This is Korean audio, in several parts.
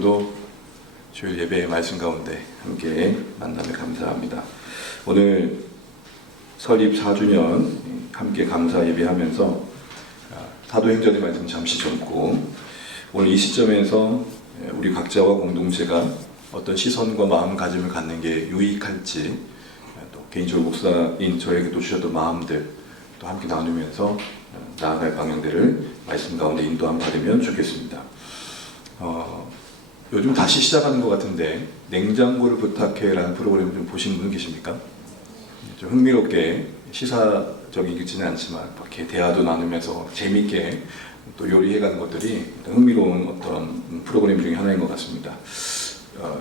오늘도 주일 예배의 말씀 가운데 함께 만나며 감사합니다. 오늘 설립 4주년 함께 감사 예배하면서 사도행전의 말씀 잠시 전고 오늘 이 시점에서 우리 각자와 공동체가 어떤 시선과 마음가짐을 갖는 게 유익할지 또 개인적으로 목사인 저에게도 주셨던 마음들 또 함께 나누면서 나아갈 방향들을 말씀 가운데 인도함 받으면 좋겠습니다. 요즘 다시 시작하는 것 같은데 냉장고를 부탁해 라는 프로그램 좀 보신 분 계십니까? 좀 흥미롭게 시사적이지는 않지만 이렇게 대화도 나누면서 재미있게 또 요리해가는 것들이 흥미로운 어떤 프로그램 중에 하나인 것 같습니다.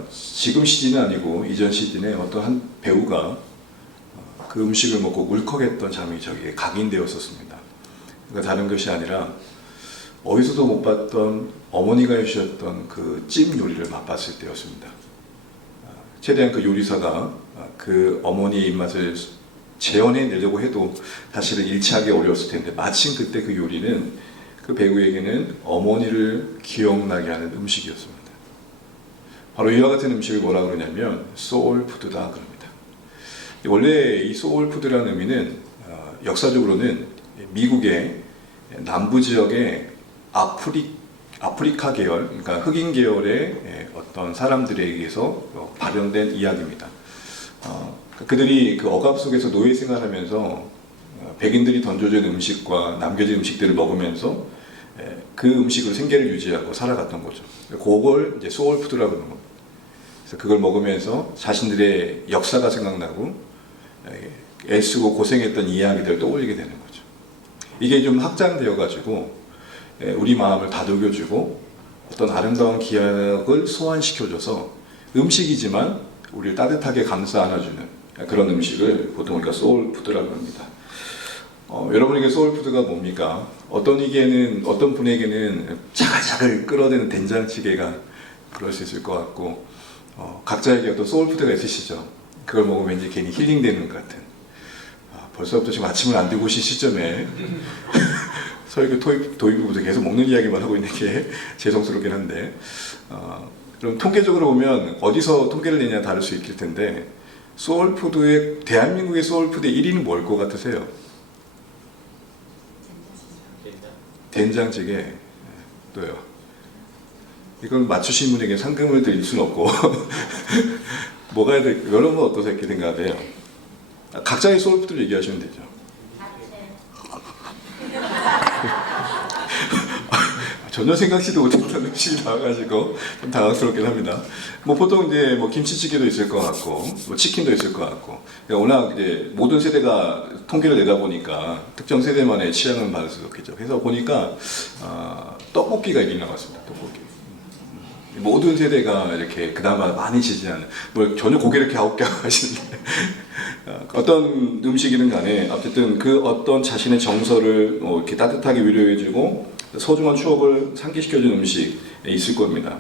지금 시즌은 아니고 이전 시즌에 어떤 한 배우가 그 음식을 먹고 울컥했던 장면이 저기에 각인되었었습니다. 그러니까 다른 것이 아니라 어디서도 못 봤던 어머니가 해주셨던 그 찜 요리를 맛봤을 때였습니다. 최대한 그 요리사가 그 어머니의 입맛을 재현해내려고 해도 사실은 일치하기 어려웠을 텐데 마침 그때 그 요리는 그 배우에게는 어머니를 기억나게 하는 음식이었습니다. 바로 이와 같은 음식을 뭐라 그러냐면 소울푸드다 그럽니다. 원래 이 소울푸드라는 의미는 역사적으로는 미국의 남부 지역의 아프리카 계열, 그러니까 흑인 계열의 어떤 사람들에 의해서 발현된 이야기입니다. 그들이 그 억압 속에서 노예 생활하면서 백인들이 던져준 음식과 남겨진 음식들을 먹으면서 그 음식으로 생계를 유지하고 살아갔던 거죠. 그걸 이제 소울푸드라고 하는 겁니다. 그래서 그걸 먹으면서 자신들의 역사가 생각나고 애쓰고 고생했던 이야기들을 떠올리게 되는 거죠. 이게 좀 확장되어 가지고 우리 마음을 다독여주고 어떤 아름다운 기억을 소환시켜줘서 음식이지만 우리를 따뜻하게 감싸 안아주는 그런 음식을 보통 우리가 소울푸드라고 합니다. 여러분에게 소울푸드가 뭡니까? 어떤 분에게는 자글자글 끌어대는 된장찌개가 그럴 수 있을 것 같고 각자에게 어떤 소울푸드가 있으시죠? 그걸 먹으면 왠지 괜히 힐링되는 것 같은 벌써부터 지금 아침을 안 들고 오신 시점에 설교 도입부부터 계속 먹는 이야기만 하고 있는 게 죄송스럽긴 한데 그럼 통계적으로 보면 어디서 통계를 내냐에 다를 수 있을 텐데 대한민국의 소울푸드의 1위는 뭘 것 같으세요? 된장찌개. 또요. 이건 맞추신 분에게 상금을 드릴 수는 없고 뭐가 해야 될까요? 여러분 어떻게 생각하세요? 각자의 소울푸드를 얘기하시면 되죠. 전혀 생각지도 못했던 음식이 나와가지고 좀 당황스럽긴 합니다. 보통 이제 김치찌개도 있을 것 같고, 치킨도 있을 것 같고, 워낙 이제 모든 세대가 통계를 내다 보니까 특정 세대만의 취향을 받을 수 없겠죠. 그래서 보니까 떡볶이가 얘기 나왔습니다. 떡볶이. 모든 세대가 이렇게 그나마 많이 지지하는, 전혀 고개를 갸웃갸웃 하시는데 어떤 음식이든 간에 어쨌든 그 어떤 자신의 정서를 이렇게 따뜻하게 위로해주고 소중한 추억을 상기시켜주는 음식이 있을 겁니다.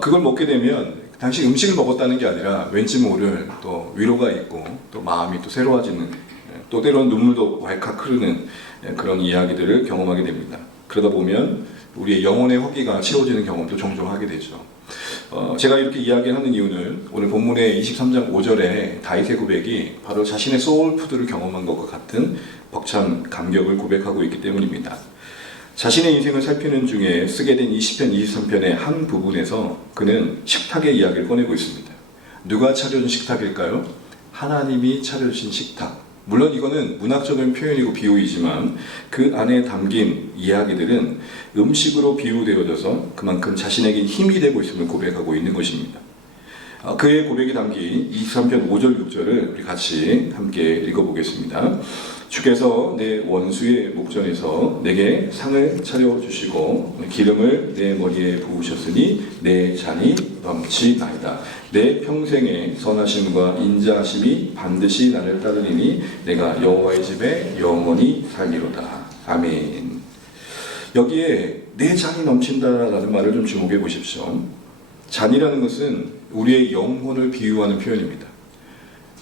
그걸 먹게 되면 당시 음식을 먹었다는 게 아니라 왠지 모를 또 위로가 있고 또 마음이 또 새로워지는 또 때로는 눈물도 왈칵 흐르는 그런 이야기들을 경험하게 됩니다. 그러다 보면 우리의 영혼의 허기가 채워지는 경험도 종종 하게 되죠. 제가 이렇게 이야기하는 이유는 오늘 본문의 23장 5절에 다윗의 고백이 바로 자신의 소울푸드를 경험한 것과 같은 벅찬 감격을 고백하고 있기 때문입니다. 자신의 인생을 살피는 중에 쓰게 된 20편, 23편의 한 부분에서 그는 식탁의 이야기를 꺼내고 있습니다. 누가 차려준 식탁일까요? 하나님이 차려주신 식탁. 물론 이거는 문학적인 표현이고 비유이지만 그 안에 담긴 이야기들은 음식으로 비유되어져서 그만큼 자신에게 힘이 되고 있음을 고백하고 있는 것입니다. 그의 고백이 담긴 23편 5절 6절을 우리 같이 함께 읽어보겠습니다. 주께서 내 원수의 목전에서 내게 상을 차려주시고 기름을 내 머리에 부으셨으니 내 잔이 넘치나이다. 내 평생의 선하심과 인자하심이 반드시 나를 따르리니 내가 여호와의 집에 영원히 살리로다. 아멘. 여기에 내 잔이 넘친다라는 말을 좀 주목해 보십시오. 잔이라는 것은 우리의 영혼을 비유하는 표현입니다.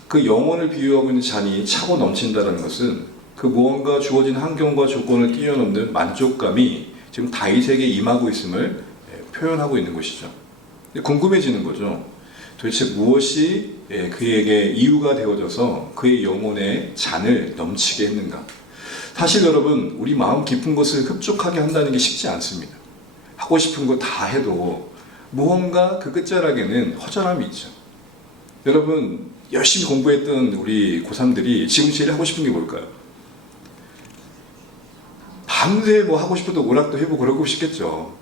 그 영혼을 비유하고 있는 잔이 차고 넘친다는 것은 그 무언가 주어진 환경과 조건을 뛰어넘는 만족감이 지금 다윗에게 임하고 있음을 표현하고 있는 것이죠. 궁금해지는 거죠. 도대체 무엇이 그에게 이유가 되어져서 그의 영혼의 잔을 넘치게 했는가? 사실 여러분, 우리 마음 깊은 것을 흡족하게 한다는 게 쉽지 않습니다. 하고 싶은 거 다 해도 무언가 그 끝자락에는 허전함이 있죠. 여러분, 열심히 공부했던 우리 고3들이 지금 제일 하고 싶은 게 뭘까요? 밤새 뭐 하고 싶어도 오락도 해보고 그러고 싶겠죠.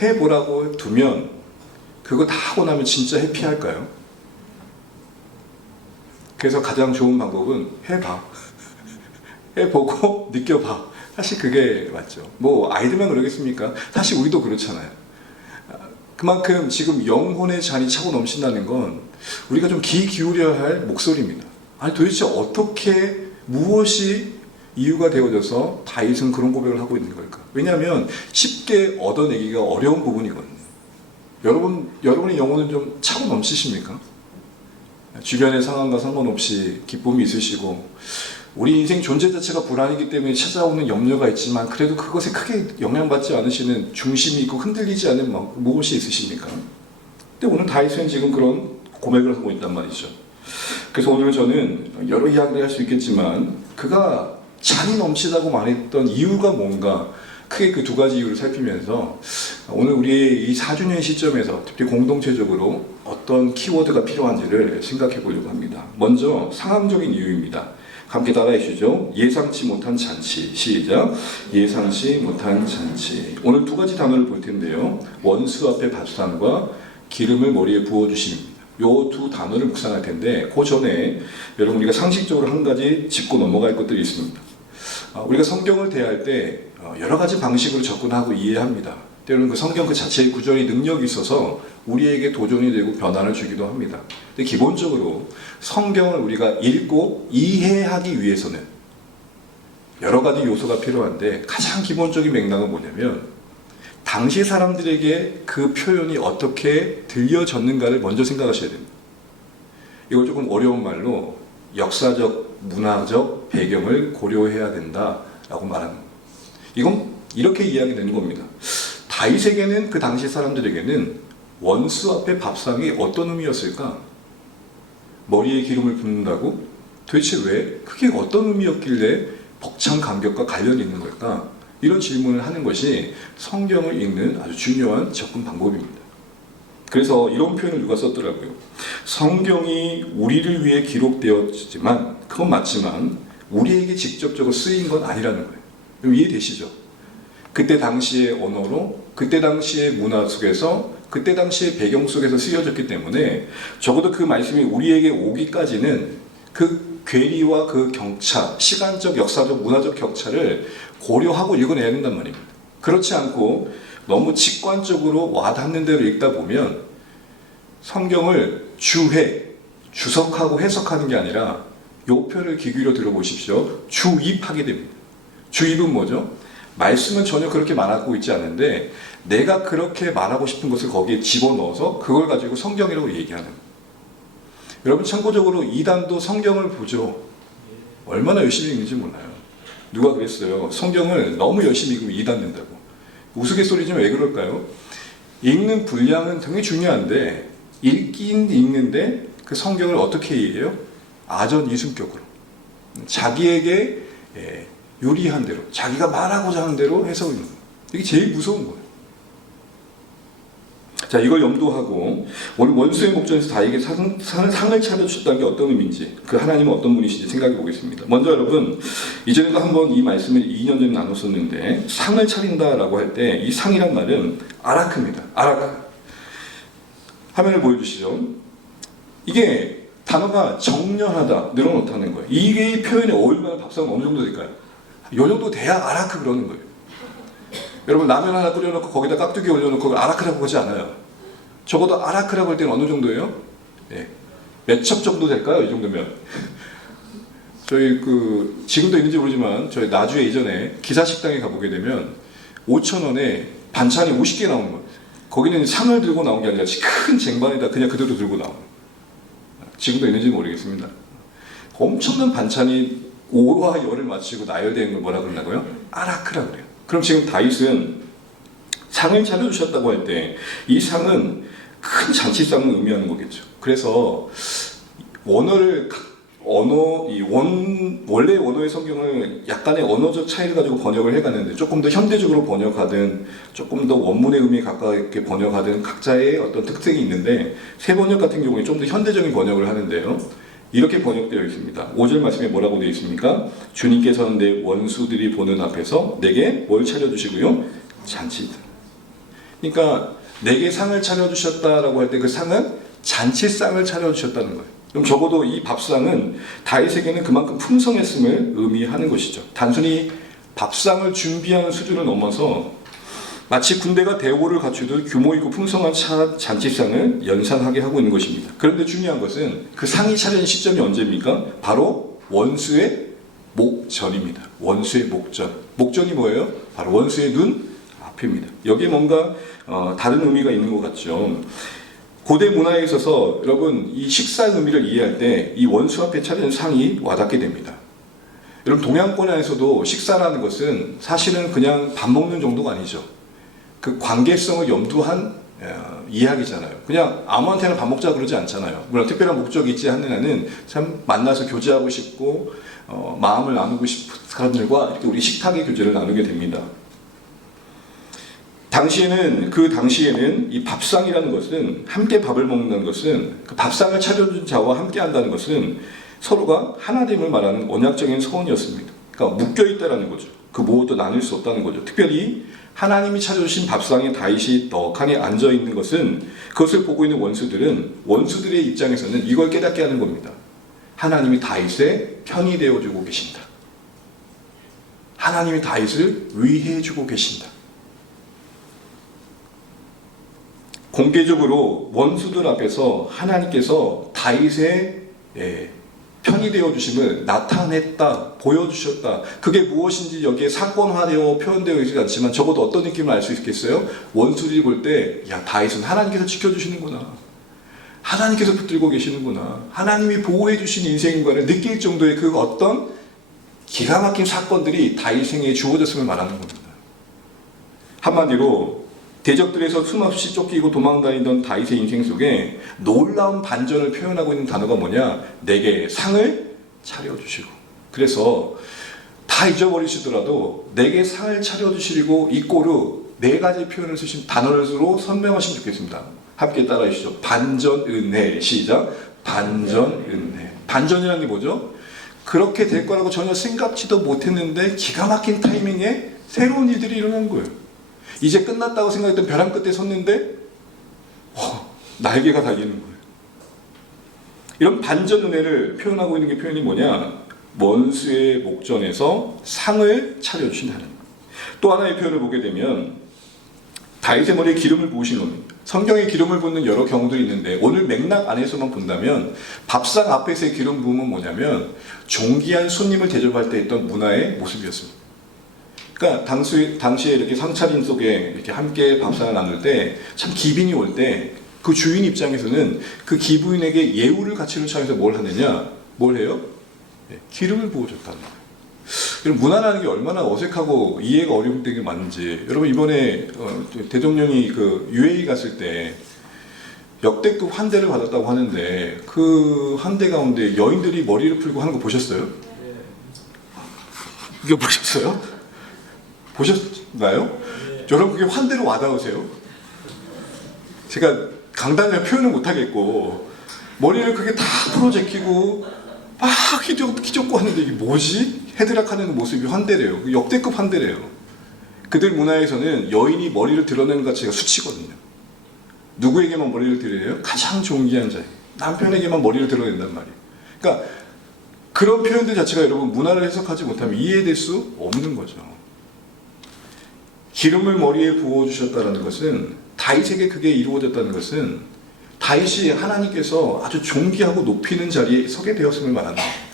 해보라고 두면 그거 다 하고 나면 진짜 해피할까요? 그래서 가장 좋은 방법은 해봐. 해보고 느껴봐. 사실 그게 맞죠. 뭐 아이들만 그러겠습니까? 사실 우리도 그렇잖아요. 그만큼 지금 영혼의 잔이 차고 넘친다는 건 우리가 좀 귀 기울여야 할 목소리입니다. 아니 도대체 어떻게 무엇이 이유가 되어져서 다윗은 그런 고백을 하고 있는 걸까? 왜냐하면 쉽게 얻어내기가 어려운 부분이거든요. 여러분의 영혼은 좀 차고 넘치십니까? 주변의 상황과 상관없이 기쁨이 있으시고 우리 인생 존재 자체가 불안이기 때문에 찾아오는 염려가 있지만 그래도 그것에 크게 영향받지 않으시는 중심이 있고 흔들리지 않는 무엇이 있으십니까? 근데 오늘 다윗은 지금 그런 고백을 하고 있단 말이죠. 그래서 오늘 저는 여러 이야기를 할 수 있겠지만 그가 잔이 넘치다고 말했던 이유가 뭔가 크게 그 두 가지 이유를 살피면서 오늘 우리의 이 4주년 시점에서 특히 공동체적으로 어떤 키워드가 필요한지를 생각해 보려고 합니다. 먼저 상황적인 이유입니다. 함께 따라해 주시죠. 예상치 못한 잔치. 시작. 예상치 못한 잔치. 오늘 두 가지 단어를 볼 텐데요. 원수 앞에 밥상과 기름을 머리에 부어주심입니다. 요 두 단어를 묵상할 텐데 그 전에 여러분 우리가 상식적으로 한 가지 짚고 넘어갈 것들이 있습니다. 우리가 성경을 대할 때 여러 가지 방식으로 접근하고 이해합니다. 때로는 그 성경 그 자체의 구절이 능력이 있어서 우리에게 도전이 되고 변화를 주기도 합니다. 근데 기본적으로 성경을 우리가 읽고 이해하기 위해서는 여러 가지 요소가 필요한데 가장 기본적인 맥락은 뭐냐면 당시 사람들에게 그 표현이 어떻게 들려졌는가를 먼저 생각하셔야 됩니다. 이걸 조금 어려운 말로 역사적, 문화적 배경을 고려해야 된다라고 말하는 겁니다. 이건 이렇게 이야기되는 겁니다. 다윗에게는 그 당시 사람들에게는 원수 앞에 밥상이 어떤 의미였을까? 머리에 기름을 붓는다고? 도대체 왜? 그게 어떤 의미였길래 벅찬 감격과 관련이 있는 걸까? 이런 질문을 하는 것이 성경을 읽는 아주 중요한 접근 방법입니다. 그래서 이런 표현을 누가 썼더라고요. 성경이 우리를 위해 기록되었지만 그건 맞지만 우리에게 직접적으로 쓰인 건 아니라는 거예요. 이해되시죠? 그때 당시의 언어로 그때 당시의 문화 속에서 그때 당시의 배경 속에서 쓰여졌기 때문에 적어도 그 말씀이 우리에게 오기까지는 그 괴리와 그 격차, 시간적, 역사적, 문화적 격차를 고려하고 읽어내야 된단 말입니다. 그렇지 않고 너무 직관적으로 와닿는 대로 읽다 보면 성경을 주석하고 해석하는 게 아니라 요 표를 귀 기울여 들어보십시오. 주입하게 됩니다. 주입은 뭐죠? 말씀은 전혀 그렇게 말하고 있지 않은데 내가 그렇게 말하고 싶은 것을 거기에 집어넣어서 그걸 가지고 성경이라고 얘기하는 거예요. 여러분 참고적으로 이단도 성경을 보죠. 얼마나 열심히 읽는지 몰라요. 누가 그랬어요. 성경을 너무 열심히 읽으면 이단 된다고. 우스갯소리지만 왜 그럴까요? 읽는 분량은 굉장히 중요한데 읽긴 읽는데 그 성경을 어떻게 이해해요? 아전이승격으로 자기에게 유리한 대로 자기가 말하고자 하는 대로 해석을 읽는 거예요. 이게 제일 무서운 거예요. 자, 이걸 염두하고 오늘 원수의 목전에서 다에게 상을 차려주셨다는 게 어떤 의미인지 그 하나님은 어떤 분이신지 생각해 보겠습니다. 먼저 여러분 이전에도 한번 이 말씀을 2년 전에 나눴었는데 상을 차린다라고 할 때 이 상이란 말은 아라크입니다. 아라크. 화면을 보여주시죠. 이게 단어가 정렬하다, 늘어놓다는 거예요. 이게 표현에 어울리는 밥상은 어느 정도 될까요? 이 정도 돼야 아라크 그러는 거예요. 여러분 라면 하나 끓여놓고 거기다 깍두기 올려놓고 그걸 아라크라고 하지 않아요. 적어도 아라크라고 할 때는 어느 정도예요? 네. 몇 첩 정도 될까요? 이 정도면. 저희 지금도 있는지 모르지만 저희 나주에 이전에 기사식당에 가보게 되면 5,000원에 반찬이 50개 나오는 거예요. 거기는 상을 들고 나온 게 아니라 큰 쟁반에다 그냥 그대로 들고 나와요. 지금도 있는지 모르겠습니다. 엄청난 반찬이 5와 열을 맞추고 나열되는 걸 뭐라 그러나고요? 아라크라고 그래요. 그럼 지금 다윗은 상을 차려주셨다고 할 때 이 상은 큰 잔치상을 의미하는 거겠죠. 그래서 원래 원어의 성경을 약간의 언어적 차이를 가지고 번역을 해가는데 조금 더 현대적으로 번역하든 조금 더 원문의 의미에 가깝게 번역하든 각자의 어떤 특색이 있는데 새 번역 같은 경우에 좀 더 현대적인 번역을 하는데요. 이렇게 번역되어 있습니다. 5절 말씀에 뭐라고 되어 있습니까? 주님께서는 내 원수들이 보는 앞에서 내게 뭘 차려주시고요? 잔치들. 그러니까 내게 상을 차려주셨다라고 할 때 그 상은 잔치상을 차려주셨다는 거예요. 그럼 적어도 이 밥상은 다윗에게는 그만큼 풍성했음을 의미하는 것이죠. 단순히 밥상을 준비하는 수준을 넘어서 마치 군대가 대우를 갖추듯 규모 있고 풍성한 잔치상을 연상하게 하고 있는 것입니다. 그런데 중요한 것은 그 상이 차려진 시점이 언제입니까? 바로 원수의 목전입니다. 원수의 목전. 목전이 뭐예요? 바로 원수의 눈 앞입니다. 여기에 뭔가 다른 의미가 있는 것 같죠. 고대 문화에 있어서 여러분 이 식사의 의미를 이해할 때 이 원수 앞에 차려진 상이 와닿게 됩니다. 여러분 동양권 안에서도 식사라는 것은 사실은 그냥 밥 먹는 정도가 아니죠. 그 관계성을 염두한 이야기잖아요. 그냥 아무한테나 밥 먹자 그러지 않잖아요. 물론 특별한 목적이 있지 않는 한은 참 만나서 교제하고 싶고 마음을 나누고 싶은 사람들과 이렇게 우리 식탁의 교제를 나누게 됩니다. 그 당시에는 이 밥상이라는 것은 함께 밥을 먹는다는 것은 그 밥상을 차려준 자와 함께 한다는 것은 서로가 하나됨을 말하는 언약적인 서원이었습니다. 그러니까 묶여 있다라는 거죠. 그 무엇도 나눌 수 없다는 거죠. 특별히 하나님이 차려주신 밥상에 다윗이 떡하니 앉아 있는 것은 그것을 보고 있는 원수들의 입장에서는 이걸 깨닫게 하는 겁니다. 하나님이 다윗의 편이 되어주고 계신다. 하나님이 다윗을 위해주고 계신다. 공개적으로 원수들 앞에서 하나님께서 다윗의 편이 되어주심을 나타냈다, 보여주셨다. 그게 무엇인지 여기에 사건화되어 표현되어 있지 않지만 적어도 어떤 느낌을 알 수 있겠어요? 원수들이 볼 때, 야, 다윗은 하나님께서 지켜주시는구나. 하나님께서 붙들고 계시는구나. 하나님이 보호해주신 인생인가를 느낄 정도의 그 어떤 기가 막힌 사건들이 다윗에게 주어졌음을 말하는 겁니다. 한마디로 대적들에서 숨없이 쫓기고 도망다니던 다윗의 인생 속에 놀라운 반전을 표현하고 있는 단어가 뭐냐? 내게 상을 차려주시고. 그래서 다 잊어버리시더라도 내게 상을 차려주시고 이 꼴로 네 가지 표현을 쓰신 단어로 설명하시면 좋겠습니다. 함께 따라해 주시죠. 반전, 은혜. 시작. 반전, 은혜. 반전이라는 게 뭐죠? 그렇게 될 거라고 전혀 생각지도 못했는데 기가 막힌 타이밍에 새로운 일들이 일어난 거예요. 이제 끝났다고 생각했던 벼랑 끝에 섰는데 날개가 달리는 거예요. 이런 반전 은혜를 표현하고 있는 게 표현이 뭐냐? 원수의 목전에서 상을 차려주신 하나님. 또 하나의 표현을 보게 되면 다윗의 머리에 기름을 부으신 겁니다. 성경에 기름을 붓는 여러 경우들이 있는데 오늘 맥락 안에서만 본다면 밥상 앞에서의 기름 부음은 뭐냐면 존귀한 손님을 대접할 때 했던 문화의 모습이었습니다. 그러니까 당시에 이렇게 상차림 속에 이렇게 함께 밥상을 나눌 때 참 기빈이 올 때 그 주인 입장에서는 그 기부인에게 예우를 갖추는 차원에서 뭘 하느냐? 뭘 해요? 기름을 부어줬다는 거예요. 여러분 문화라는 게 얼마나 어색하고 이해가 어려울 때가 많은지 여러분 이번에 대통령이 그 UAE 갔을 때 역대급 환대를 받았다고 하는데 그 환대 가운데 여인들이 머리를 풀고 하는 거 보셨어요? 이거 보셨어요? 보셨나요? 여러분 그게 환대로 와닿으세요? 제가 강단에 표현을 못하겠고 머리를 그게 다 풀어제끼고 막 휘젓고 하는데 이게 뭐지? 헤드락하는 모습이 환대래요. 역대급 환대래요. 그들 문화에서는 여인이 머리를 드러내는 것 자체가 수치거든요. 누구에게만 머리를 드러내요? 가장 존귀한 자에게. 남편에게만 머리를 드러낸단 말이에요. 그러니까 그런 표현들 자체가 여러분 문화를 해석하지 못하면 이해될 수 없는 거죠. 기름을 머리에 부어주셨다는 것은 다윗에게 그게 이루어졌다는 것은 다윗이 하나님께서 아주 존귀하고 높이는 자리에 서게 되었음을 말하는 거예요.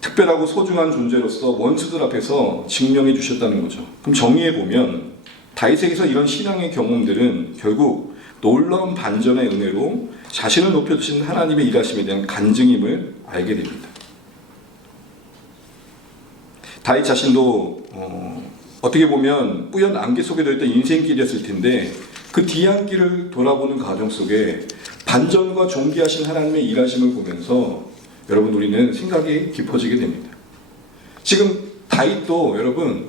특별하고 소중한 존재로서 원수들 앞에서 증명해 주셨다는 거죠. 그럼 정리해 보면 다윗에게서 이런 신앙의 경험들은 결국 놀라운 반전의 은혜로 자신을 높여주신 하나님의 일하심에 대한 간증임을 알게 됩니다. 다윗 자신도 어떻게 보면 뿌연 안개 속에 들어있던 인생길이었을 텐데 그 뒤안길을 돌아보는 과정 속에 반전과 존귀하신 하나님의 일하심을 보면서 여러분 우리는 생각이 깊어지게 됩니다. 지금 다윗도 여러분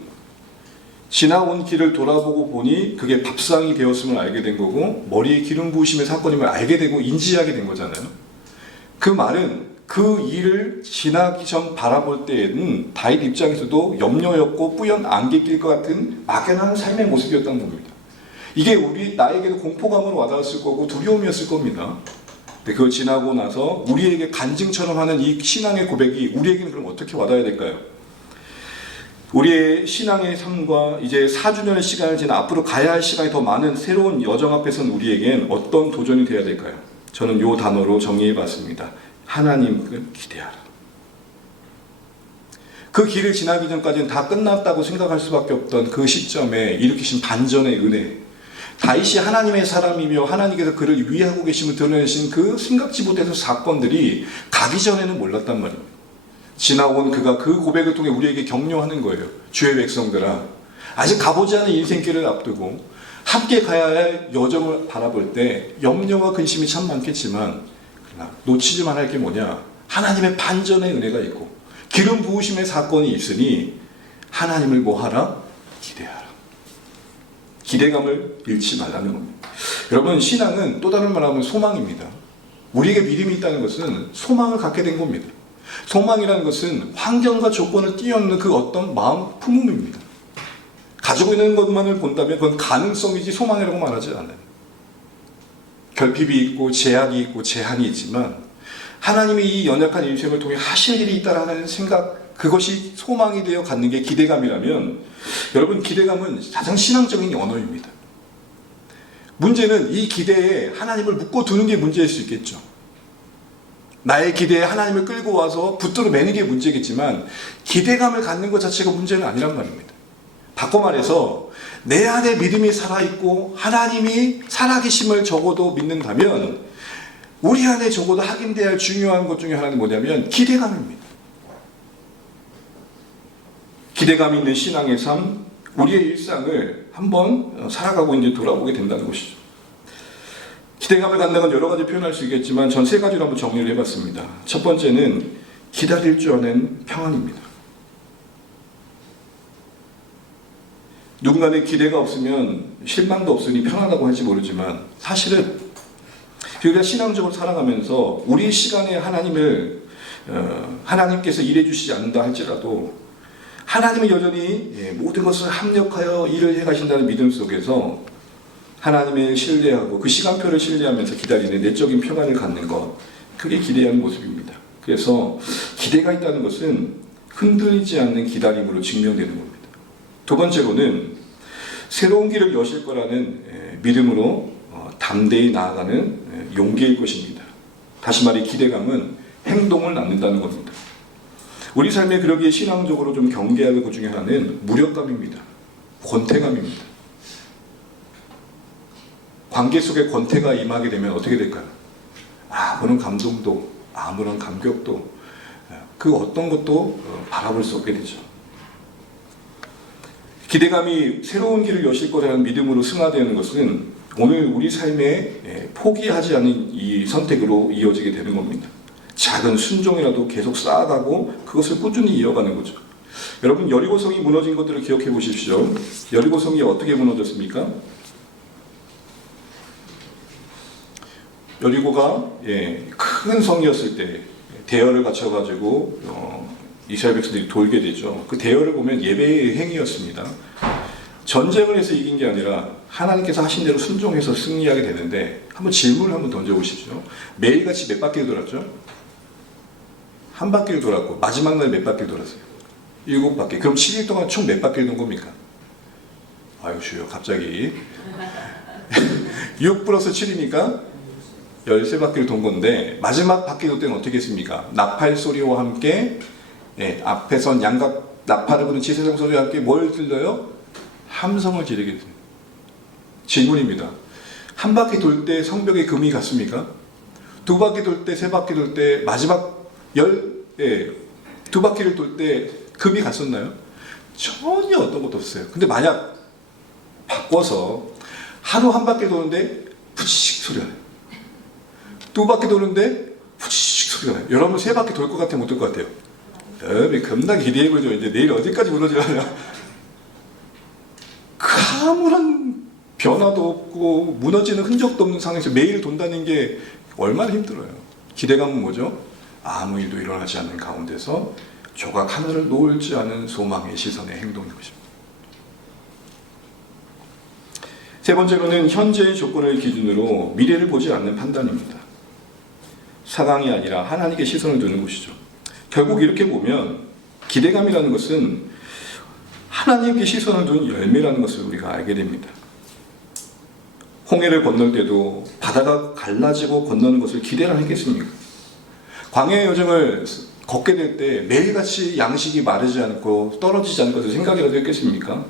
지나온 길을 돌아보고 보니 그게 밥상이 되었음을 알게 된 거고 머리에 기름 부으심의 사건임을 알게 되고 인지하게 된 거잖아요. 그 말은 그 일을 지나기 전 바라볼 때에는 다윗 입장에서도 염려였고 뿌연 안개 낄 것 같은 막연한 삶의 모습이었다는 겁니다. 이게 나에게도 공포감으로 와닿았을 거고 두려움이었을 겁니다. 근데 그걸 지나고 나서 우리에게 간증처럼 하는 이 신앙의 고백이 우리에게는 그럼 어떻게 와닿아야 될까요? 우리의 신앙의 삶과 이제 4주년의 시간을 지나 앞으로 가야 할 시간이 더 많은 새로운 여정 앞에서는 우리에겐 어떤 도전이 되어야 될까요? 저는 이 단어로 정리해 봤습니다. 하나님을 기대하라. 그 길을 지나기 전까지는 다 끝났다고 생각할 수밖에 없던 그 시점에 일으키신 반전의 은혜, 다윗이 하나님의 사람이며 하나님께서 그를 위하고 계심을 드러내신 그 생각지 못했던 사건들이 가기 전에는 몰랐단 말입니다. 지나온 그가 그 고백을 통해 우리에게 격려하는 거예요. 주의 백성들아, 아직 가보지 않은 인생길을 앞두고 함께 가야 할 여정을 바라볼 때 염려와 근심이 참 많겠지만 그러나 놓치지 말아야 할 게 뭐냐? 하나님의 반전의 은혜가 있고 기름 부으심의 사건이 있으니 하나님을 뭐하라? 기대하라. 기대감을 잃지 말라는 겁니다. 여러분, 신앙은 또 다른 말하면 소망입니다. 우리에게 믿음이 있다는 것은 소망을 갖게 된 겁니다. 소망이라는 것은 환경과 조건을 뛰어넘는 그 어떤 마음 품음입니다. 가지고 있는 것만을 본다면 그건 가능성이지 소망이라고 말하지 않아요. 결핍이 있고 제약이 있고 제한이 있지만 하나님이 이 연약한 인생을 통해 하실 일이 있다라는 생각, 그것이 소망이 되어 갖는 게 기대감이라면 여러분, 기대감은 가장 신앙적인 언어입니다. 문제는 이 기대에 하나님을 묶어두는 게 문제일 수 있겠죠. 나의 기대에 하나님을 끌고 와서 붙들어 매는 게 문제겠지만 기대감을 갖는 것 자체가 문제는 아니란 말입니다. 바꿔 말해서 내 안에 믿음이 살아있고 하나님이 살아계심을 적어도 믿는다면 우리 안에 적어도 확인돼야 할 중요한 것 중에 하나는 뭐냐면 기대감입니다. 기대감이 있는 신앙의 삶, 우리의 일상을 한번 살아가고 이제 돌아보게 된다는 것이죠. 기대감을 갖는 건 여러 가지 표현할 수 있겠지만 전 세 가지로 한번 정리를 해봤습니다. 첫 번째는 기다릴 줄 아는 평안입니다. 누군가의 기대가 없으면 실망도 없으니 편하다고 할지 모르지만 사실은 우리가 신앙적으로 살아가면서 우리 시간에 하나님께서 일해 주시지 않는다 할지라도 하나님은 여전히 모든 것을 합력하여 일을 해가신다는 믿음 속에서 하나님을 신뢰하고 그 시간표를 신뢰하면서 기다리는 내적인 평안을 갖는 것, 그게 기대하는 모습입니다. 그래서 기대가 있다는 것은 흔들리지 않는 기다림으로 증명되는 겁니다. 두 번째로는 새로운 길을 여실 거라는 믿음으로 담대히 나아가는 용기일 것입니다. 다시 말해 기대감은 행동을 낳는다는 겁니다. 우리 삶에 그러기에 신앙적으로 좀 경계해야 할 것 중에 하나는 무력감입니다. 권태감입니다. 관계 속에 권태가 임하게 되면 어떻게 될까요? 아무런 감동도, 아무런 감격도, 그 어떤 것도 바라볼 수 없게 되죠. 기대감이 새로운 길을 여실 거라는 믿음으로 승화되는 것은 오늘 우리 삶에 포기하지 않은 이 선택으로 이어지게 되는 겁니다. 작은 순종이라도 계속 쌓아가고 그것을 꾸준히 이어가는 거죠. 여러분, 여리고성이 무너진 것들을 기억해 보십시오. 여리고성이 어떻게 무너졌습니까? 여리고가 큰 성이었을 때 대열을 갖춰가지고 이스라엘 백성들이 돌게 되죠. 그 대열을 보면 예배의 행위였습니다. 전쟁을 해서 이긴 게 아니라 하나님께서 하신 대로 순종해서 승리하게 되는데 한번 질문을 한번 던져보시죠. 매일같이 몇 바퀴를 돌았죠? 한 바퀴를 돌았고 마지막 날 몇 바퀴를 돌았어요? 7바퀴. 그럼 7일 동안 총 몇 바퀴를 돈 겁니까? 아유 주여, 갑자기 6 플러스 7이니까 13바퀴를 돈 건데 마지막 바퀴 돌 때는 어떻게 했습니까? 나팔 소리와 함께 앞에선 양각 나팔을 부는 지세성 소리와 함께 뭘 들려요? 함성을 지르게 됩니다. 질문입니다. 한 바퀴 돌 때 성벽에 금이 갔습니까? 두 바퀴 돌 때, 세 바퀴 돌 때, 마지막 두 바퀴를 돌 때 금이 갔었나요? 전혀 어떤 것도 없어요. 근데 만약 바꿔서 하루 한 바퀴 도는데 푸치식 소리가 나요. 두 바퀴 도는데 푸치식 소리가 나요. 여러분 세 바퀴 돌 것 같아요? 못 돌 것 같아요? 여러분이 겁나 기대해보죠. 이제 내일 어디까지 무너지려나. 아무런 변화도 없고 무너지는 흔적도 없는 상황에서 매일 돈다는 게 얼마나 힘들어요. 기대감은 뭐죠? 아무 일도 일어나지 않는 가운데서 조각 하나를 놓을지 않은 소망의 시선의 행동인 것입니다. 세 번째로는 현재의 조건을 기준으로 미래를 보지 않는 판단입니다. 상황이 아니라 하나님께 시선을 두는 것이죠. 결국 이렇게 보면 기대감이라는 것은 하나님께 시선을 둔 열매라는 것을 우리가 알게 됩니다. 홍해를 건널 때도 바다가 갈라지고 건너는 것을 기대를 했겠습니까? 광야의 여정을 걷게 될 때 매일같이 양식이 마르지 않고 떨어지지 않을 것을 생각이라도 했겠습니까?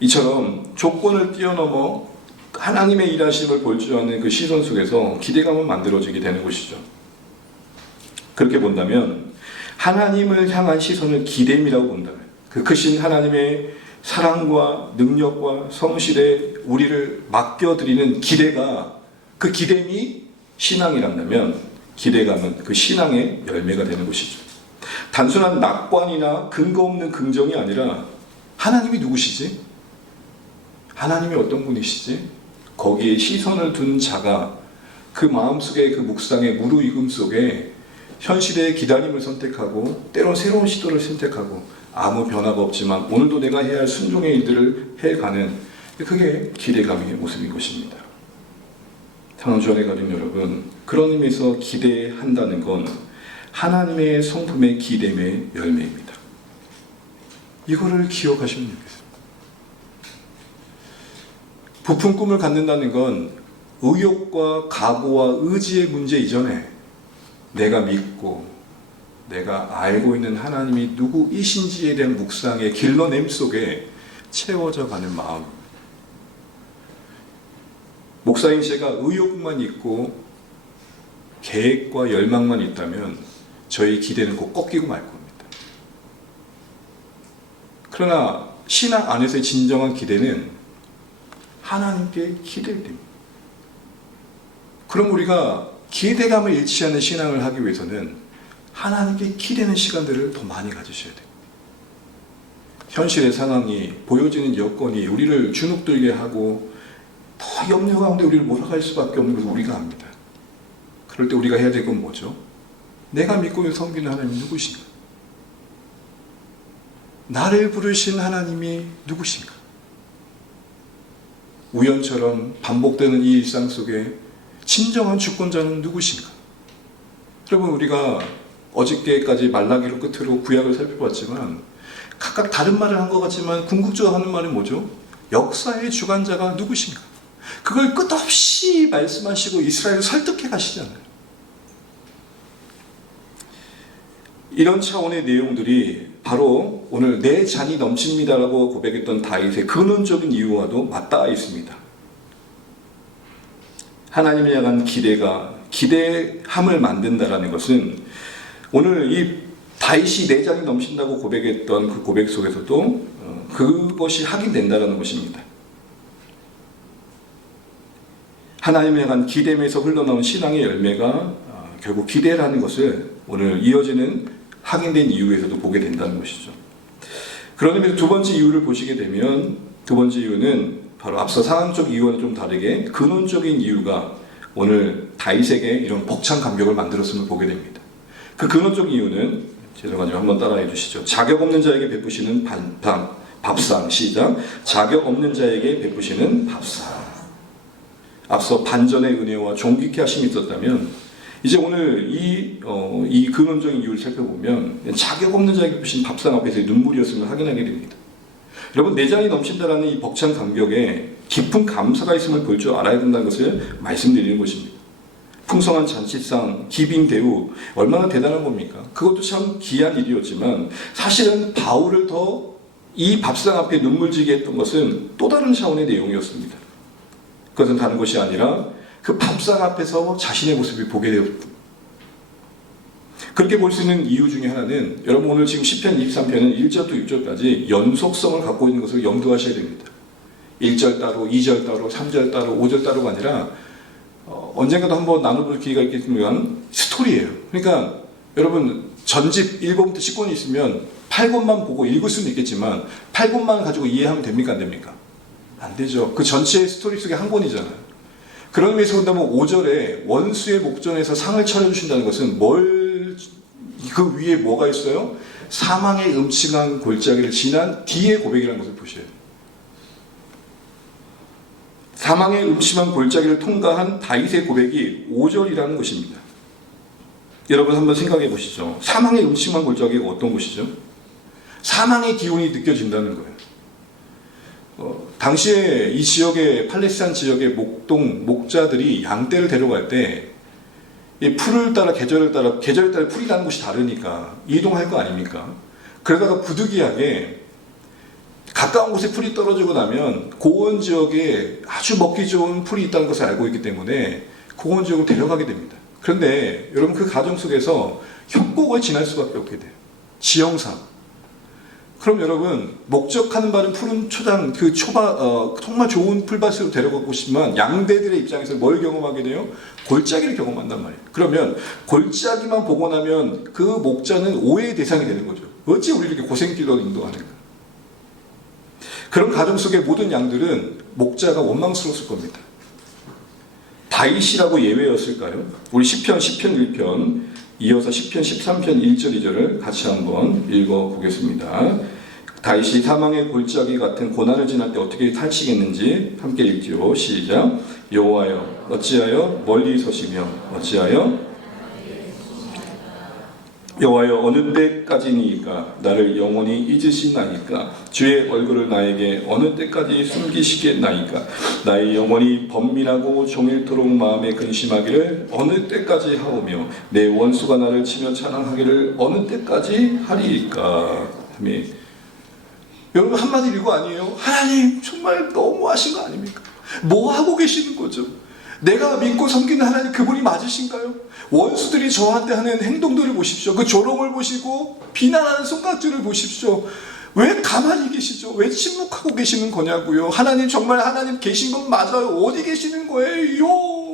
이처럼 조건을 뛰어넘어 하나님의 일하심을 볼 줄 아는 그 시선 속에서 기대감은 만들어지게 되는 것이죠. 그렇게 본다면 하나님을 향한 시선을 기대임이라고 본다면 그 크신 하나님의 사랑과 능력과 성실에 우리를 맡겨드리는 기대가 그 기대임이 신앙이란다면 기대감은 그 신앙의 열매가 되는 것이죠. 단순한 낙관이나 근거 없는 긍정이 아니라 하나님이 누구시지? 하나님이 어떤 분이시지? 거기에 시선을 둔 자가 그 마음속에 그 묵상의 무르익음 속에 현실의 기다림을 선택하고 때론 새로운 시도를 선택하고 아무 변화가 없지만 오늘도 내가 해야 할 순종의 일들을 해가는 그게 기대감의 모습인 것입니다. 사랑주안에 가진 여러분, 그런 의미에서 기대한다는 건 하나님의 성품의 기대의 열매입니다. 이거를 기억하시면 되겠습니다. 부푼 꿈을 갖는다는 건 의욕과 각오와 의지의 문제 이전에 내가 믿고 내가 알고 있는 하나님이 누구이신지에 대한 묵상의 길러냄 속에 채워져 가는 마음. 목사인 제가 의욕만 있고 계획과 열망만 있다면 저희 기대는 곧 꺾이고 말 겁니다. 그러나 신앙 안에서의 진정한 기대는 하나님께 기대됩니다. 그럼 우리가 기대감을 잃지 않는 신앙을 하기 위해서는 하나님께 기대는 시간들을 더 많이 가지셔야 돼요. 현실의 상황이 보여지는 여건이 우리를 주눅들게 하고 더 염려 가운데 우리를 몰아갈 수밖에 없는 것을 우리가 압니다. 그럴 때 우리가 해야 될 건 뭐죠? 내가 믿고 섬기는 하나님이 누구신가? 나를 부르신 하나님이 누구신가? 우연처럼 반복되는 이 일상 속에 진정한 주권자는 누구신가? 여러분, 우리가 어저께까지 말라기로 끝으로 구약을 살펴봤지만 각각 다른 말을 한 것 같지만 궁극적으로 하는 말은 뭐죠? 역사의 주관자가 누구신가? 그걸 끝없이 말씀하시고 이스라엘을 설득해 가시잖아요. 이런 차원의 내용들이 바로 오늘 내 잔이 넘칩니다라고 고백했던 다윗의 근원적인 이유와도 맞닿아 있습니다. 하나님에 향한 기대가 기대함을 만든다라는 것은 오늘 이 다윗이 내 잔이 넘친다고 고백했던 그 고백 속에서도 그것이 확인된다라는 것입니다. 하나님에 향한 기대에서 흘러나온 신앙의 열매가 결국 기대라는 것을 오늘 이어지는 확인된 이유에서도 보게 된다는 것이죠. 그런 의미에서 두 번째 이유를 보시게 되면 두 번째 이유는 바로 앞서 상황적 이유와는 좀 다르게 근원적인 이유가 오늘 다윗에게 이런 벅찬 감격을 만들었음을 보게 됩니다. 그 근원적 이유는 죄송하지만 한번 따라해 주시죠. 자격 없는 자에게 베푸시는 밥상. 시작. 자격 없는 자에게 베푸시는 밥상. 앞서 반전의 은혜와 존귀케 하심이 있었다면 이제 오늘 이 근원적인 이유를 살펴보면 자격 없는 자에게 베푸신 밥상 앞에서의 눈물이었음을 확인하게 됩니다. 여러분, 내 잔이 넘친다라는 이 벅찬 감격에 깊은 감사가 있음을 볼 줄 알아야 된다는 것을 말씀드리는 것입니다. 풍성한 잔치상, 기빈 대우, 얼마나 대단한 겁니까? 그것도 참 귀한 일이었지만 사실은 바울을 더 이 밥상 앞에 눈물지게 했던 것은 또 다른 차원의 내용이었습니다. 그것은 다른 것이 아니라 그 밥상 앞에서 자신의 모습을 보게 되었다. 그렇게 볼 수 있는 이유 중에 하나는 여러분 오늘 지금 시편 23편은 1절부터 6절까지 연속성을 갖고 있는 것을 염두하셔야 됩니다. 1절 따로, 2절 따로, 3절 따로, 5절 따로가 아니라 언젠가도 한번 나눠볼 기회가 있겠지만 스토리예요. 그러니까 여러분 전집 1권부터 10권이 있으면 8권만 보고 읽을 수는 있겠지만 8권만 가지고 이해하면 됩니까? 안 됩니까? 안 되죠. 그 전체의 스토리 속에 한 권이잖아요. 그런 의미에서 본다면 5절에 원수의 목전에서 상을 차려주신다는 것은 그 위에 뭐가 있어요? 사망의 음침한 골짜기를 지난 뒤의 고백이라는 것을 보셔야 돼요. 사망의 음침한 골짜기를 통과한 다윗의 고백이 5절이라는 것입니다. 여러분 한번 생각해 보시죠. 사망의 음침한 골짜기가 어떤 곳이죠? 사망의 기운이 느껴진다는 거예요. 당시에 이 지역의 팔레스타인 지역의 목자들이 양떼를 데려갈 때 이 풀을 따라 계절에 따라 풀이 나는 곳이 다르니까 이동할 거 아닙니까? 그러다가 부득이하게 가까운 곳에 풀이 떨어지고 나면 고원 지역에 아주 먹기 좋은 풀이 있다는 것을 알고 있기 때문에 고원 지역으로 데려가게 됩니다. 그런데 여러분 그 과정 속에서 협곡을 지날 수밖에 없게 돼요. 지형상. 그럼 여러분 목적하는 바는 푸른 초장 정말 좋은 풀밭으로 데려가고 싶지만 양대들의 입장에서 뭘 경험하게 돼요? 골짜기를 경험한단 말이에요. 그러면 골짜기만 보고 나면 그 목자는 오해의 대상이 되는 거죠. 어찌 우리 이렇게 고생길로 인도하는가? 그런 가정 속의 모든 양들은 목자가 원망스러웠을 겁니다. 다윗이라고 예외였을까요? 우리 시편 1편 이어서 시편 13편 1절 2절을 같이 한번 읽어보겠습니다. 다윗이 사망의 골짜기 같은 고난을 지날 때 어떻게 탈취겠는지 함께 읽지요. 시작. 여호와여 어찌하여 멀리 서시며 어찌하여 여호와여 어느 때까지니까 나를 영원히 잊으시나이까 주의 얼굴을 나에게 어느 때까지 숨기시겠나이까 나의 영혼이 번민하고 종일토록 마음에 근심하기를 어느 때까지 하오며 내 원수가 나를 치며 찬양하기를 어느 때까지 하리이까. 아멘. 여러분 한마디 이거 아니에요? 하나님 정말 너무하신 거 아닙니까? 뭐 하고 계시는 거죠? 내가 믿고 섬기는 하나님 그분이 맞으신가요? 원수들이 저한테 하는 행동들을 보십시오. 그 조롱을 보시고 비난하는 손가락질을 보십시오. 왜 가만히 계시죠? 왜 침묵하고 계시는 거냐고요? 하나님 정말 하나님 계신 건 맞아요. 어디 계시는 거예요?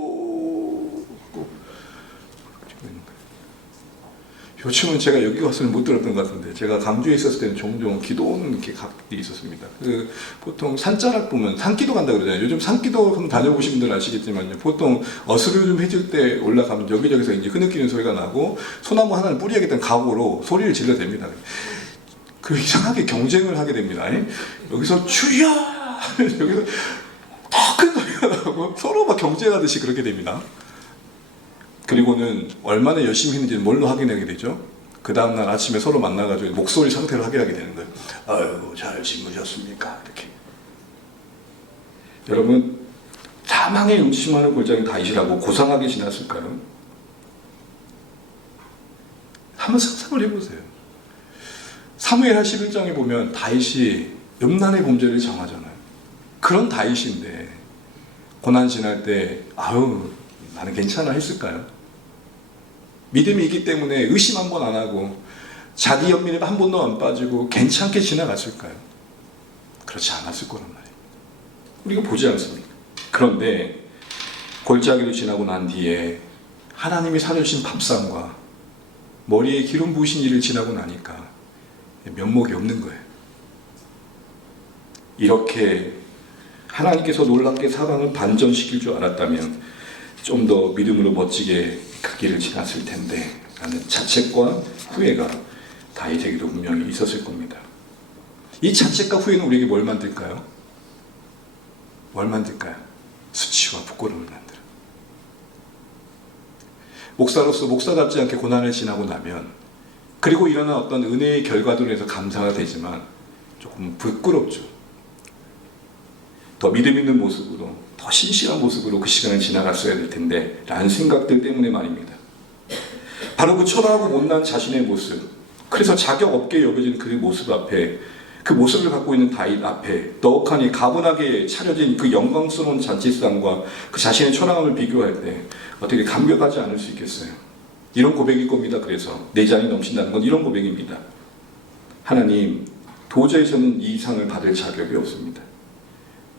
요즘은 제가 여기 와서는 못 들었던 것 같은데 제가 강주에 있었을 때는 종종 기도는 이렇게 각기 있었습니다. 보통 산자락 보면 산기도 간다 그러잖아요. 요즘 산기도 한번 다녀보신 분들은 아시겠지만요. 보통 어스로 좀 해질 때 올라가면 여기저기서 이제 흐느끼는 소리가 나고 소나무 하나를 뿌리야겠다는 각오로 소리를 질러댑니다. 그 이상하게 경쟁을 하게 됩니다. 여기서 주여! 여기서 더 큰 소리가 나고 서로 막 경쟁하듯이 그렇게 됩니다. 그리고는 얼마나 열심히 했는지는 뭘로 확인하게 되죠? 그 다음날 아침에 서로 만나가지고 목소리 상태로 확인하게 되는 거예요. 아유, 잘 주무셨습니까? 이렇게. 여러분, 사망의 음침한 골짜기 다윗이라고 고상하게 지났을까요? 한번 상상을 해보세요. 사무엘하 11장에 보면 다윗이 음란의 범죄를 정하잖아요. 그런 다윗인데 고난 지날 때 아유 나는 괜찮아 했을까요? 믿음이 있기 때문에 의심 한 번 안 하고 자기 연민에 한 번도 안 빠지고 괜찮게 지나갔을까요? 그렇지 않았을 거란 말이에요. 우리가 보지 않습니까? 그런데 골짜기를 지나고 난 뒤에 하나님이 사주신 밥상과 머리에 기름 부으신 일을 지나고 나니까 면목이 없는 거예요. 이렇게 하나님께서 놀랍게 사방을 반전시킬 줄 알았다면 좀 더 믿음으로 멋지게 그 길을 지났을 텐데 라는 자책과 후회가 다윗에게도 분명히 있었을 겁니다. 이 자책과 후회는 우리에게 뭘 만들까요? 뭘 만들까요? 수치와 부끄러움을 만들어. 목사로서 목사답지 않게 고난을 지나고 나면 그리고 일어난 어떤 은혜의 결과들로 해서 감사가 되지만 조금 부끄럽죠. 더 믿음 있는 모습으로 더 신실한 모습으로 그 시간을 지나갔어야 될 텐데 라는 생각들 때문에 말입니다. 바로 그 초라하고 못난 자신의 모습, 그래서 자격 없게 여겨진 그 모습 앞에, 그 모습을 갖고 있는 다윗 앞에 떡하니 가분하게 차려진 그 영광스러운 잔치상과 그 자신의 초라함을 비교할 때 어떻게 감격하지 않을 수 있겠어요? 이런 고백일 겁니다. 그래서 내 잔이 넘친다는 건 이런 고백입니다. 하나님, 도저히 저는 이 상을 받을 자격이 없습니다.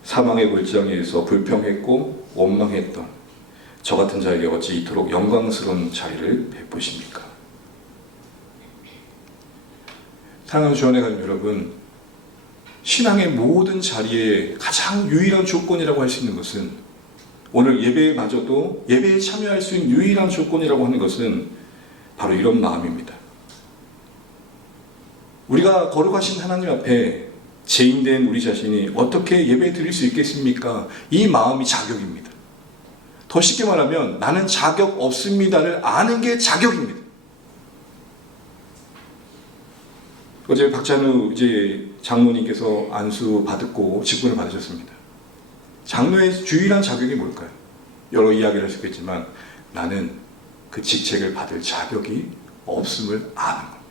사망의 골짜기에서 불평했고 원망했던 저 같은 자에게 어찌 이토록 영광스러운 자리를 베푸십니까? 사랑하는 주 안에 가는 여러분, 신앙의 모든 자리에 가장 유일한 조건이라고 할 수 있는 것은, 오늘 예배마저도 예배에 참여할 수 있는 유일한 조건이라고 하는 것은 바로 이런 마음입니다. 우리가 거룩하신 하나님 앞에 죄인된 우리 자신이 어떻게 예배 드릴 수 있겠습니까? 이 마음이 자격입니다. 더 쉽게 말하면 나는 자격 없습니다를 아는 게 자격입니다. 어제 박찬우 장로님께서 안수 받고 직분을 받으셨습니다. 장로의 유일한 자격이 뭘까요? 여러 이야기를 할 수 있겠지만 나는 그 직책을 받을 자격이 없음을 아는 겁니다.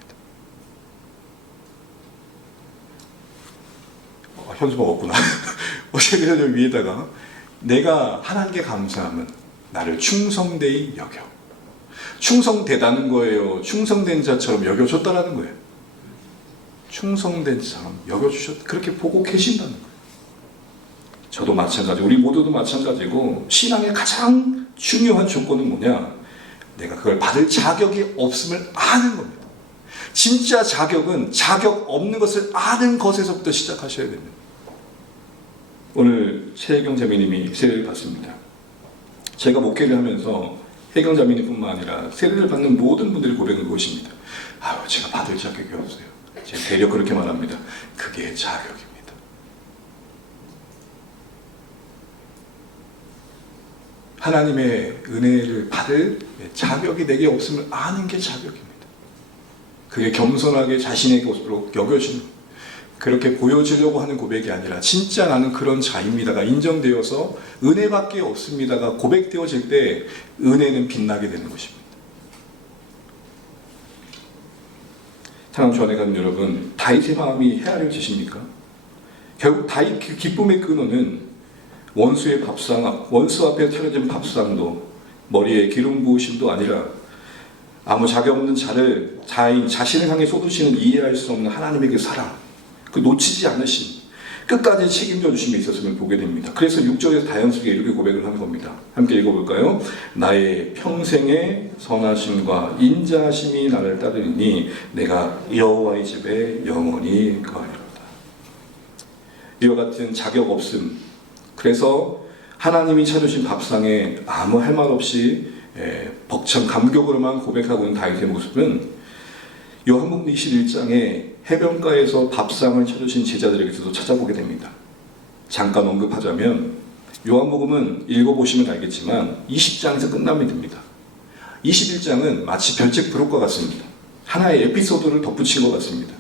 현수막 없구나. 어제 그래서 위에다가 내가 하나님께 감사함은 나를 충성되이 여겨. 충성되다는 거예요. 충성된 자처럼 여겨줬다라는 거예요. 충성된 자처럼 여겨주셨다. 그렇게 보고 계신다는 거예요. 저도 마찬가지고 우리 모두도 마찬가지고 신앙의 가장 중요한 조건은 뭐냐? 내가 그걸 받을 자격이 없음을 아는 겁니다. 진짜 자격은 자격 없는 것을 아는 것에서부터 시작하셔야 됩니다. 오늘 최혜경 자매님이 세례를 받습니다. 제가 목회를 하면서 혜경 자매님뿐만 아니라 세례를 받는 모든 분들이 고백한 것입니다. 제가 받을 자격이 없어요. 제가 대려 그렇게 말합니다. 그게 자격입니다. 하나님의 은혜를 받을 자격이 내게 없음을 아는 게 자격입니다. 그게 겸손하게 자신의 것으로 여겨지는, 그렇게 보여주려고 하는 고백이 아니라 진짜 나는 그런 자입니다가 인정되어서 은혜밖에 없습니다가 고백되어질 때 은혜는 빛나게 되는 것입니다. 사랑하는 주 안에 가는 여러분, 다윗의 마음이 헤아려지십니까? 결국 다윗 그 기쁨의 근원은 원수 앞에 차려진 밥상도 머리에 기름 부으심도 아니라 아무 자격 없는 자신을 향해 쏟으시는 이해할 수 없는 하나님의 그 사랑, 그 놓치지 않으심, 끝까지 책임져 주심에 있었음을 보게 됩니다. 그래서 6절에서 자연스럽게 이렇게 고백을 하는 겁니다. 함께 읽어볼까요? 나의 평생의 선하심과 인자하심이 나를 따르니 내가 여호와의 집에 영원히 거하리로다. 이와 같은 자격 없음, 그래서 하나님이 차려주신 밥상에 아무 할 말 없이 벅찬 감격으로만 고백하고 있는 다윗의 모습은 요한복음 21장에 해변가에서 밥상을 차려주신 제자들에게서도 찾아보게 됩니다. 잠깐 언급하자면 요한복음은 읽어보시면 알겠지만 20장에서 끝나면 됩니다. 21장은 마치 별책 부록과 같습니다. 하나의 에피소드를 덧붙인 것 같습니다.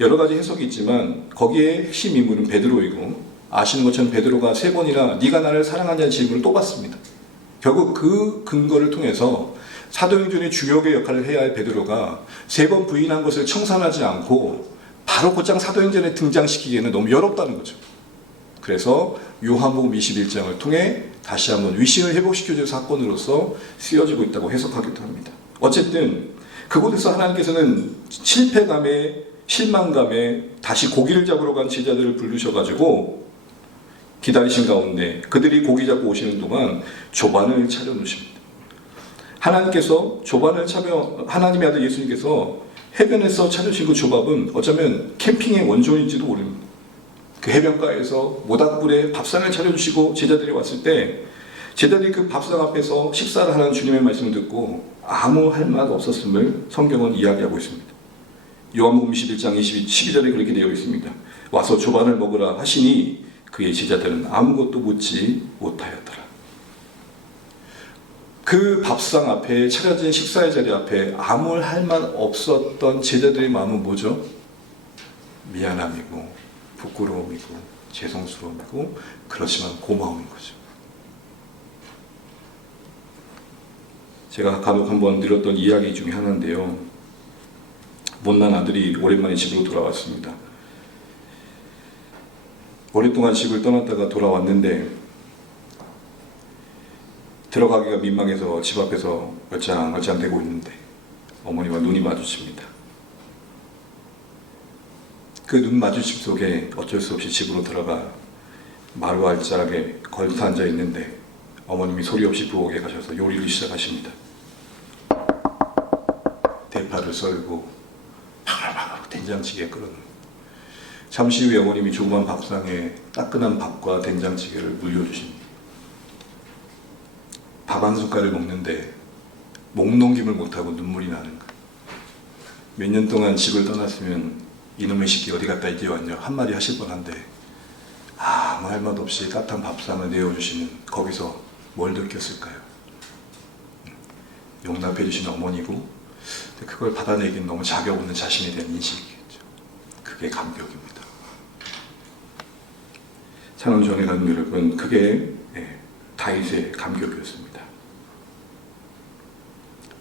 여러 가지 해석이 있지만 거기에 핵심 인물은 베드로이고, 아시는 것처럼 베드로가 3번이나 네가 나를 사랑하냐는 질문을 또 받습니다. 결국 그 근거를 통해서 사도행전의 주역의 역할을 해야 할 베드로가 3번 부인한 것을 청산하지 않고 바로 곧장 사도행전에 등장시키기에는 너무 어렵다는 거죠. 그래서 요한복음 21장을 통해 다시 한번 위신을 회복시켜줄 사건으로서 쓰여지고 있다고 해석하기도 합니다. 어쨌든 그곳에서 하나님께서는 실패감에 실망감에 다시 고기를 잡으러 간 제자들을 부르셔가지고 기다리신 가운데 그들이 고기 잡고 오시는 동안 조반을 차려놓으십니다. 하나님께서 하나님의 아들 예수님께서 해변에서 차려주신 그 조밥은 어쩌면 캠핑의 원조인지도 모릅니다. 그 해변가에서 모닥불에 밥상을 차려주시고 제자들이 왔을 때 제자들이 그 밥상 앞에서 식사를 하는 주님의 말씀을 듣고 아무 할 말 없었음을 성경은 이야기하고 있습니다. 요한복음 21장 12절에 그렇게 되어 있습니다. 와서 조반을 먹으라 하시니 그의 제자들은 아무것도 묻지 못하였더라. 그 밥상 앞에 차려진 식사의 자리 앞에 아무 할 말 없었던 제자들의 마음은 뭐죠? 미안함이고 부끄러움이고 죄송스러움이고 그렇지만 고마움인 거죠. 제가 간혹 한번 들었던 이야기 중에 하나인데요. 못난 아들이 오랜만에 집으로 돌아왔습니다. 오랫동안 집을 떠났다가 돌아왔는데 들어가기가 민망해서 집 앞에서 얼짱얼짱 대고 있는데 어머니와 눈이 마주칩니다. 그 눈 마주침 속에 어쩔 수 없이 집으로 들어가 마루알짝에 걸터 앉아 있는데 어머님이 소리 없이 부엌에 가셔서 요리를 시작하십니다. 대파를 썰고 바글바글 된장찌개 끓는. 잠시 후에 어머님이 조그만 밥상에 따끈한 밥과 된장찌개를 물려주십니다. 밥 한 숟갈을 먹는데 목 넘김을 못하고 눈물이 나는 거예요. 몇 년 동안 집을 떠났으면 이놈의 새끼 어디 갔다 이제 왔냐 한마디 하실 뻔한데 아무 할 말 없이 따뜻한 밥상을 내어주시는 거기서 뭘 느꼈을까요? 용납해 주시는 어머니고 그걸 받아내긴 너무 자격 없는 자신에 대한 인식이겠죠. 그게 감격입니다. 찬원전에 가는 여러분, 그게 다윗의 감격이었습니다.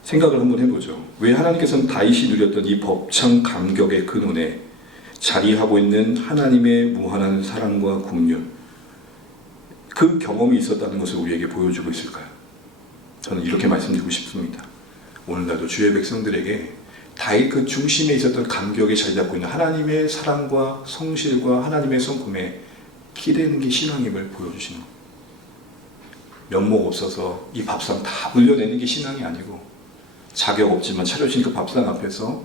생각을 한번 해보죠. 왜 하나님께서는 다윗이 누렸던 이 벅찬 감격의 근원에 자리하고 있는 하나님의 무한한 사랑과 긍휼, 그 경험이 있었다는 것을 우리에게 보여주고 있을까요? 저는 이렇게 말씀드리고 싶습니다. 오늘날도 주의 백성들에게 다윗 그 중심에 있었던 감격에 자리 잡고 있는 하나님의 사랑과 성실과 하나님의 성품에 기대는 게 신앙임을 보여주시는 겁니다. 면목 없어서 이 밥상 다 물려내는 게 신앙이 아니고 자격 없지만 차려주신 그 밥상 앞에서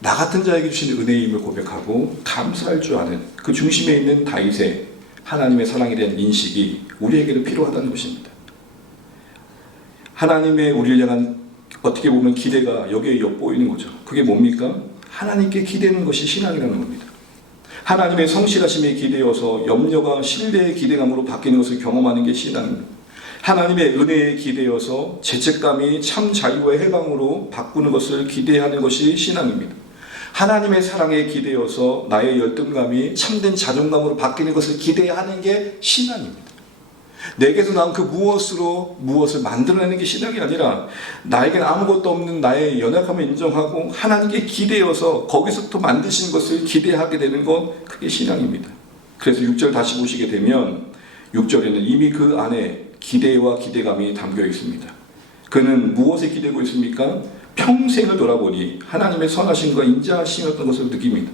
나 같은 자에게 주신 은혜임을 고백하고 감사할 줄 아는 그 중심에 있는 다윗의 하나님의 사랑에 대한 인식이 우리에게도 필요하다는 것입니다. 하나님의 우리를 향한 어떻게 보면 기대가 여기에 엿보이는 거죠. 그게 뭡니까? 하나님께 기대는 것이 신앙이라는 겁니다. 하나님의 성실하심에 기대어서 염려가 신뢰의 기대감으로 바뀌는 것을 경험하는 게 신앙입니다. 하나님의 은혜에 기대어서 죄책감이 참 자유와 해방으로 바꾸는 것을 기대하는 것이 신앙입니다. 하나님의 사랑에 기대어서 나의 열등감이 참된 자존감으로 바뀌는 것을 기대하는 게 신앙입니다. 내게서 나온 그 무엇을 만들어내는 게 신앙이 아니라 나에겐 아무것도 없는 나의 연약함을 인정하고 하나님께 기대어서 거기서부터 만드신 것을 기대하게 되는 것, 그게 신앙입니다. 그래서 6절 다시 보시게 되면 6절에는 이미 그 안에 기대와 기대감이 담겨 있습니다. 그는 무엇에 기대고 있습니까? 평생을 돌아보니 하나님의 선하심과 인자하심이었던 것을 느낍니다.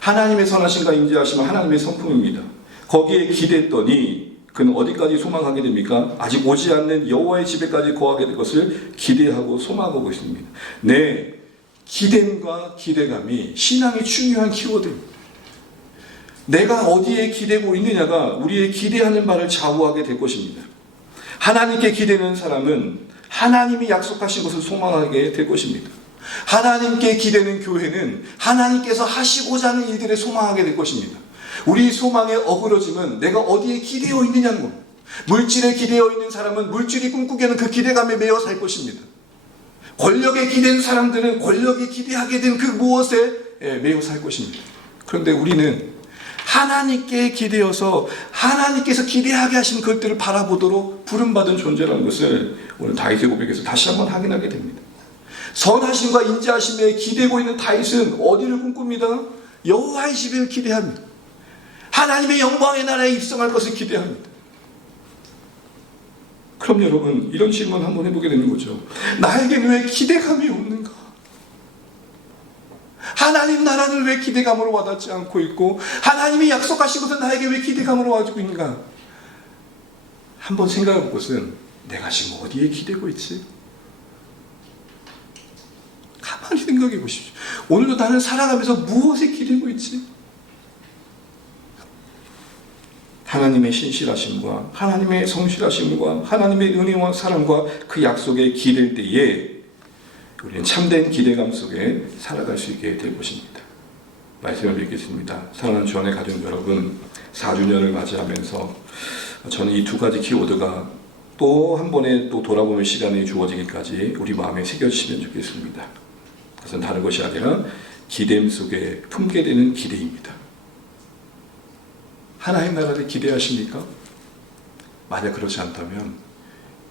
하나님의 선하심과 인자하심은 하나님의 성품입니다. 거기에 기대했더니 그는 어디까지 소망하게 됩니까? 아직 오지 않는 여호와의 집에까지 거하게 될 것을 기대하고 소망하고 있습니다. 네, 기대과 기대감이 신앙의 중요한 키워드입니다. 내가 어디에 기대고 있느냐가 우리의 기대하는 바를 좌우하게 될 것입니다. 하나님께 기대는 사람은 하나님이 약속하신 것을 소망하게 될 것입니다. 하나님께 기대는 교회는 하나님께서 하시고자 하는 일들에 소망하게 될 것입니다. 우리 소망의 어그러짐은 내가 어디에 기대어 있느냐는 겁니다. 물질에 기대어 있는 사람은 물질이 꿈꾸게 하는 그 기대감에 매여 살 것입니다. 권력에 기대는 사람들은 권력에 기대하게 된 그 무엇에 매여 살 것입니다. 그런데 우리는 하나님께 기대어서 하나님께서 기대하게 하신 것들을 바라보도록 부름받은 존재라는 것을 오늘 다윗의 고백에서 다시 한번 확인하게 됩니다. 선하심과 인자하심에 기대고 있는 다윗은 어디를 꿈꿉니다? 여호와의 집을 기대합니다. 하나님의 영광의 나라에 입성할 것을 기대합니다. 그럼 여러분, 이런 질문 한번 해보게 되는 거죠. 나에게는 왜 기대감이 없는가? 하나님 나라는 왜 기대감으로 와닿지 않고 있고 하나님이 약속하신 것은 나에게 왜 기대감으로 와주고 있는가? 한번 생각해 볼 것은 내가 지금 어디에 기대고 있지? 가만히 생각해 보십시오. 오늘도 나는 살아가면서 무엇에 기대고 있지? 하나님의 신실하심과 하나님의 성실하심과 하나님의 은혜와 사랑과 그 약속에 기댈 때에 우리는 참된 기대감 속에 살아갈 수 있게 될 것입니다. 말씀을 믿겠습니다. 사랑하는 주 안의 가족 여러분, 4주년을 맞이하면서 저는 이 두 가지 키워드가 또 한 번에 또 돌아보는 시간이 주어지기까지 우리 마음에 새겨지시면 좋겠습니다. 그것은 다른 것이 아니라 기대임 속에 품게 되는 기대입니다. 하나님 나라를 기대하십니까? 만약 그렇지 않다면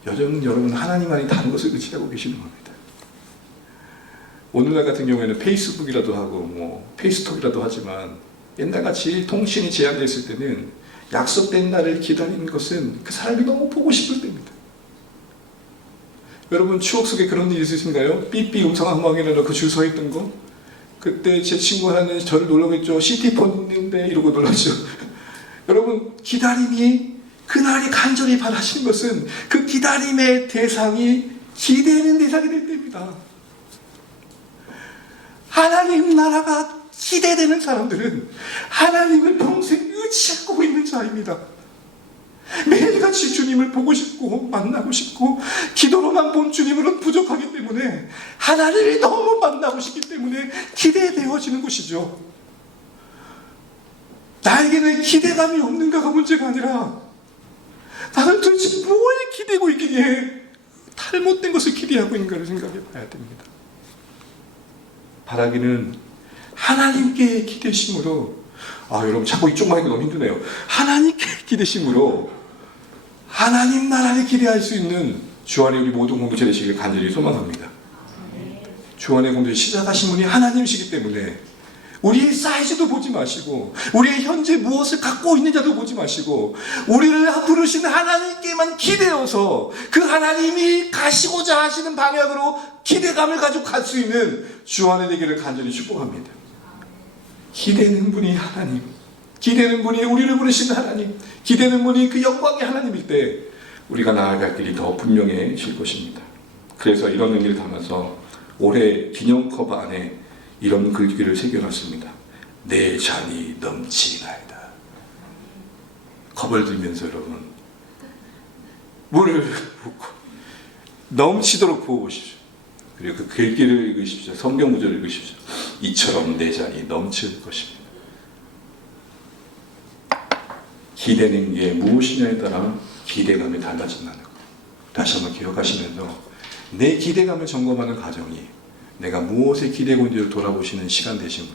여전히 여러분 하나님 아닌 다른 것을 의지하고 계시는 겁니다. 오늘날 같은 경우에는 페이스북이라도 하고 페이스톡이라도 하지만 옛날같이 통신이 제한됐을 때는 약속된 날을 기다리는 것은 그 사람이 너무 보고 싶을 때입니다. 여러분 추억 속에 그런 일 있으신가요? 삐삐 음성항목이라도 그 줄 서 있던 거? 그때 제 친구 하나는 저를 놀라고 했죠. 시티폰 있는데 이러고 놀랐죠. 여러분, 기다림이, 그날이 간절히 바라시는 것은 그 기다림의 대상이 기대는 대상이 될 때입니다. 하나님 나라가 기대되는 사람들은 하나님을 평생 의지하고 있는 자입니다. 매일같이 주님을 보고 싶고 만나고 싶고 기도로만 본 주님으로는 부족하기 때문에 하나님을 너무 만나고 싶기 때문에 기대되어지는 것이죠. 나에게는 기대감이 없는가가 문제가 아니라 나는 도대체 뭘 기대고 있기에 잘못된 것을 기대하고 있는가를 생각해 봐야 됩니다. 바라기는 하나님께 기대심으로, 여러분 자꾸 이쪽만 하니까 너무 힘드네요. 하나님께 기대심으로 하나님 나라를 기대할 수 있는 주안의 우리 모든 공동체 되시길 간절히 소망합니다. 주안의 공동체 시작하신 분이 하나님이시기 때문에 우리의 사이즈도 보지 마시고 우리의 현재 무엇을 갖고 있느냐도 보지 마시고 우리를 부르신 하나님께만 기대어서 그 하나님이 가시고자 하시는 방향으로 기대감을 가지고 갈 수 있는 주안의 되기를 간절히 축복합니다. 기대는 분이 하나님, 기대는 분이 우리를 부르신 하나님, 기대는 분이 그 영광의 하나님일 때 우리가 나아갈 길이 더 분명해질 것입니다. 그래서 이런 의미를 담아서 올해 기념컵 안에 이런 글귀를 새겨놨습니다. 내 잔이 넘치나이다. 컵을 들면서 여러분 물을 붓고 넘치도록 부어보십시오. 그리고 그 글귀를 읽으십시오. 성경 구절을 읽으십시오. 이처럼 내 잔이 넘칠 것입니다. 기대는 게 무엇이냐에 따라 기대감이 달라진다는 것. 다시 한번 기억하시면서 내 기대감을 점검하는 과정이 내가 무엇에 기대고 있는지를 돌아보시는 시간 되신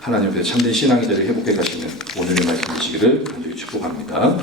하나님 앞에 참된 신앙의 자리를 회복해 가시는 오늘의 말씀 되시기를 간절히 축복합니다.